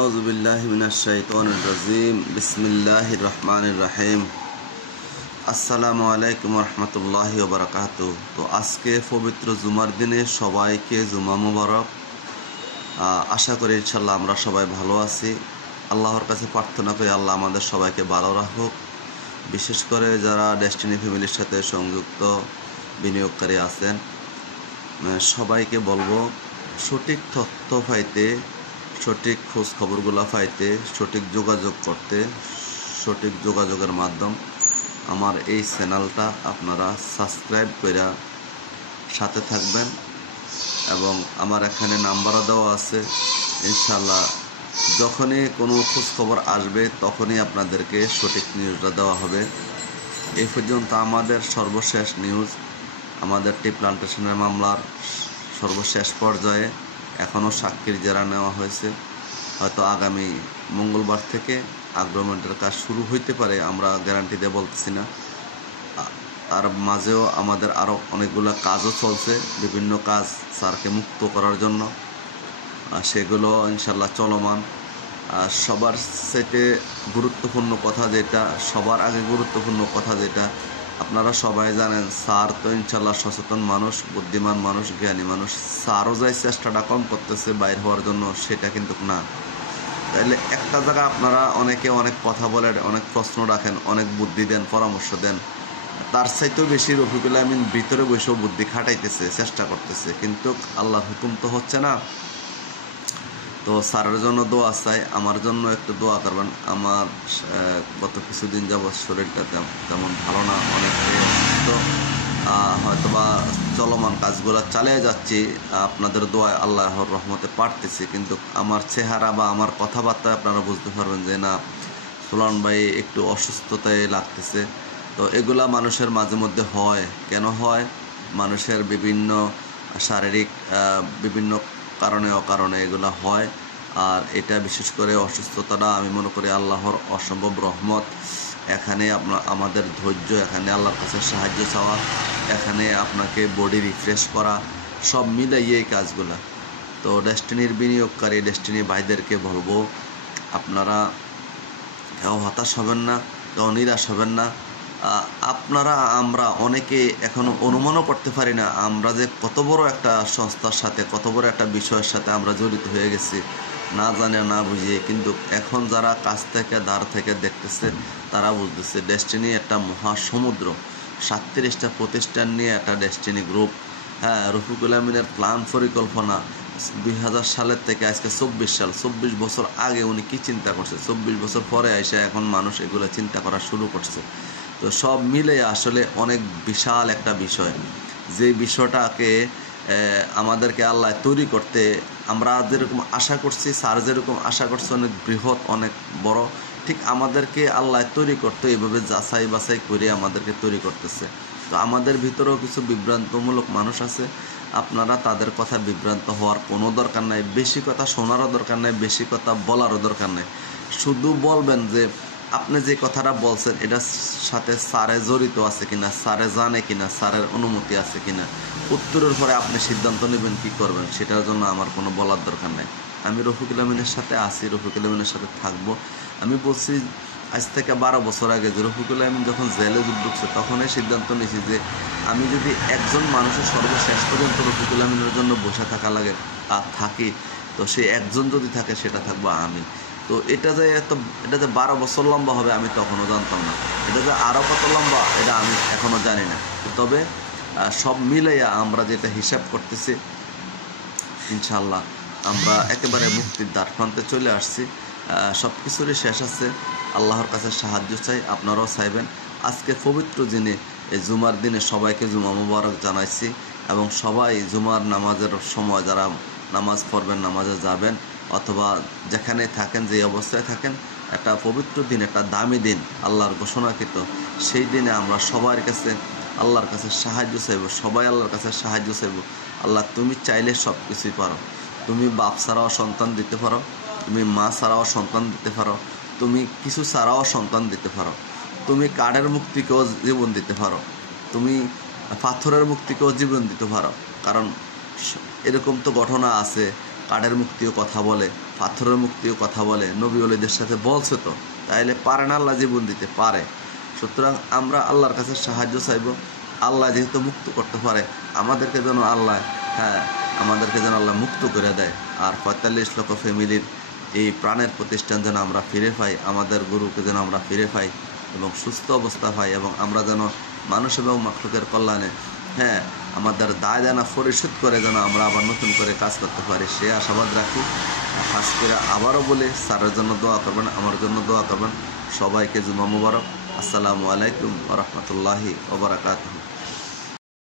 আউযুবিল্লাহি মিনাশ শাইতানির রাজিম। বিসমিল্লাহির রহমানির রহিম। আসসালামু আলাইকুম ওয়া রাহমাতুল্লাহি ওয়া বারাকাতুহু। তো আজকে পবিত্র জুমার দিনে সবাইকে জুমা মুবারক। আশা করি ইনশাআল্লাহ আমরা সবাই ভালো আছি। আল্লাহর কাছে প্রার্থনা করি আল্লাহ আমাদের সবাইকে ভালো রাখুক। বিশেষ করে যারা ডেস্টিনি ফ্যামিলির সাথে সংযুক্ত বিনিয়োগকারী আছেন, সবাইকে বলবো সঠিক তথ্য পাইতে, সঠিক খোঁজ খবরগুলো পাইতে, সঠিক যোগাযোগ করতে, সঠিক যোগাযোগের মাধ্যম আমার এই চ্যানেলটা আপনারা সাবস্ক্রাইব করে সাথে থাকবেন। এবং আমার এখানে নাম্বারও দেওয়া আছে। ইনশাআল্লাহ যখনই কোনো খোঁজ খবর আসবে তখনই আপনাদেরকে সঠিক নিউজটা দেওয়া হবে। এই পর্যন্ত আমাদের সর্বশেষ নিউজ, আমাদের টি প্লান্টেশনের মামলার সর্বশেষ পর্যায়ে এখনও সাক্ষীর জেরা নেওয়া হয়েছে। হয়তো আগামী মঙ্গলবার থেকে আগ্রমেন্টের কাজ শুরু হইতে পারে, আমরা গ্যারান্টি দিয়ে বলতেছি না। তার মাঝেও আমাদের আরও অনেকগুলো কাজও চলছে, বিভিন্ন কাজ স্যারকে মুক্ত করার জন্য, সেগুলো ইনশাল্লাহ চলমান। সবার সাথে গুরুত্বপূর্ণ কথা যেটা, সবার আগে গুরুত্বপূর্ণ কথা যেটা, আপনারা সবাই জানেন স্যার তো ইনশাল্লাহ সচেতন মানুষ, বুদ্ধিমান মানুষ, জ্ঞানী মানুষ। স্যারও যাই চেষ্টাটা কম করতেছে বাইর হওয়ার জন্য, সেটা কিন্তু না। তাইলে একটা জায়গা আপনারা অনেকে অনেক কথা বলেন, অনেক প্রশ্ন রাখেন, অনেক বুদ্ধি দেন, পরামর্শ দেন। তার চাইতেও বেশি রফিকুল আমিন ভিতরে বসেও বুদ্ধি খাটাইতেছে, চেষ্টা করতেছে, কিন্তু আল্লাহর হুকুম তো হচ্ছে না। তো স্যারের জন্য দোয়া চাই, আমার জন্য একটু দোয়া করবেন। আমার গত কিছুদিন যাবৎ শরীরটা তেমন ভালো না, অনেকটাই অসুস্থ। হয়তোবা চলমান কাজগুলো চালিয়ে যাচ্ছি, আপনাদের দোয়ায় আল্লাহর রহমতে পারতেছি, কিন্তু আমার চেহারা বা আমার কথাবার্তায় আপনারা বুঝতে পারবেন যে না, সুলন ভাই একটু অসুস্থতায় লাগতেছে। তো এগুলা মানুষের মাঝে মধ্যে হয়। কেন হয়? মানুষের বিভিন্ন শারীরিক বিভিন্ন কারণে অকারণে এগুলো হয়। আর এটা বিশেষ করে অসুস্থতাটা আমি মনে করি আল্লাহর অসম্ভব রহমত। এখানে আমাদের ধৈর্য, এখানে আল্লাহর কাছে সাহায্য চাওয়া, এখানে আপনাকে বডি রিফ্রেশ করা, সব মিলাইয়ে এই কাজগুলা। তো ডেস্টিনির বিনিয়োগকারী ডেস্টিনি ভাইদেরকে বলবো, আপনারা কেউ হতাশ হবেন না, কেউ নিরাশ হবেন না। আপনারা আমরা অনেকে এখনও অনুমানও করতে পারি না আমরা যে কত বড় একটা সংস্থার সাথে, কত বড় একটা বিষয়ের সাথে আমরা জড়িত হয়ে গেছি, না জানে না বুঝিয়ে। কিন্তু এখন যারা কাছ থেকে ধার থেকে দেখতেছে তারা বুঝতেছে ডেস্টিনি একটা মহাসমুদ্র। 37টা প্রতিষ্ঠান নিয়ে একটা ডেস্টিনি গ্রুপ। হ্যাঁ, রফিকুল আমিনের প্ল্যান পরিকল্পনা 2000 সালের থেকে আজকে 24 সাল, 24 বছর আগে উনি কী চিন্তা করছে, 24 বছর পরে এসে এখন মানুষ এগুলো চিন্তা করা শুরু করছে। তো সব মিলে আসলে অনেক বিশাল একটা বিষয়, যে বিষয়টাকে আমাদেরকে আল্লাহ তৈরি করতে, আমরা যেরকম আশা করছি, স্যার যেরকম আশা করছে অনেক বৃহৎ, অনেক বড়, ঠিক আমাদেরকে আল্লাহ তৈরি করতে এইভাবে যাচাই বাছাই করে আমাদেরকে তৈরি করতেছে। তো আমাদের ভিতরেও কিছু বিভ্রান্তমূলক মানুষ আছে, আপনারা তাদের কথা বিভ্রান্ত হওয়ার কোনো দরকার নাই, বেশি কথা শোনারও দরকার নাই, বেশি কথা বলারও দরকার নাই। শুধু বলবেন যে আপনি যে কথাটা বলছেন এটার সাথে স্যারে জড়িত আছে কিনা, স্যারে জানে কিনা, স্যারের অনুমতি আছে কিনা। উত্তরের পরে আপনি সিদ্ধান্ত নেবেন কি করবেন, সেটার জন্য আমার কোনো বলার দরকার নেই। আমি রফিকুল আমিনের সাথে আছি, রফিকুল আমিনের সাথে থাকবো। আমি বলছি আজ থেকে 12 বছর আগে যে রফিকুল আমিন যখন জেলে ঢুকছে তখনই সিদ্ধান্ত নিয়েছি যে আমি যদি একজন মানুষের সর্বশেষ পর্যন্ত রফিকুল আমিনের জন্য বসে থাকা লাগে আর থাকি, তো সে একজন যদি থাকে সেটা থাকবো আমি। তো এটা যে 12 বছর লম্বা হবে আমি তখনও জানতাম না, এটা যে আরও কত লম্বা এটা আমি এখনও জানি না। তবে সব মিলাইয়া আমরা যেটা হিসাব করতেছি, ইনশাল্লাহ আমরা একেবারে মুক্তির দ্বার প্রান্তে চলে আসছি। সব কিছুরই শেষ আছে, আল্লাহর কাছে সাহায্য চাই, আপনারাও চাইবেন। আজকে পবিত্র দিনে, এই জুমার দিনে সবাইকে জুমা মুবারক জানাইছি। এবং সবাই জুমার নামাজের সময় যারা নামাজ পড়বেন, নামাজে যাবেন, অথবা যেখানে থাকেন, যে অবস্থায় থাকেন, একটা পবিত্র দিন, একটা দামি দিন আল্লাহর ঘোষণাকৃত, সেই দিনে আমরা সবার কাছে আল্লাহর কাছে সাহায্য চাইব, সবাই আল্লাহর কাছে সাহায্য চাইব। আল্লাহ, তুমি চাইলে সব কিছুই পারো। তুমি বাপ ছাড়াও সন্তান দিতে পারো, তুমি মা ছাড়াও সন্তান দিতে পারো, তুমি কিছু ছাড়াও সন্তান দিতে পারো, তুমি কাঠের মুক্তিকেও জীবন দিতে পারো, তুমি পাথরের মুক্তিকেও জীবন দিতে পারো। কারণ এরকম তো ঘটনা আছে, কাঠের মুক্তিও কথা বলে, পাথরের মুক্তিও কথা বলে, নবী ওলিদের সাথে বলছে তো, তাইলে পারে না আল্লাহ জীবন দিতে পারে। সুতরাং আমরা আল্লাহর কাছে সাহায্য চাইব। আল্লাহ যেহেতু মুক্ত করতে পারে, আমাদেরকে যেন আল্লাহ মুক্ত করে দেয়। আর ৪৫ লক্ষ ফ্যামিলির এই প্রাণের প্রতিষ্ঠান যেন আমরা ফিরে পাই, আমাদের গুরুকে যেন আমরা ফিরে পাই এবং সুস্থ অবস্থা পাই, এবং আমরা যেন মানুষ এবং মাখলুকের কল্যাণে আমাদের দায় দানা পরিশোধ করে যেন আমরা আবার নতুন করে কাজ করতে পারি, সে আশাবাদ রাখি। খাস করে আবারও বলি, স্যারের জন্য দোয়া করবেন, আমার জন্য দোয়া করবেন। সবাইকে জুমা মুবারক। আসসালামু আলাইকুম ওয়া রাহমাতুল্লাহি ওয়া বারাকাতুহু।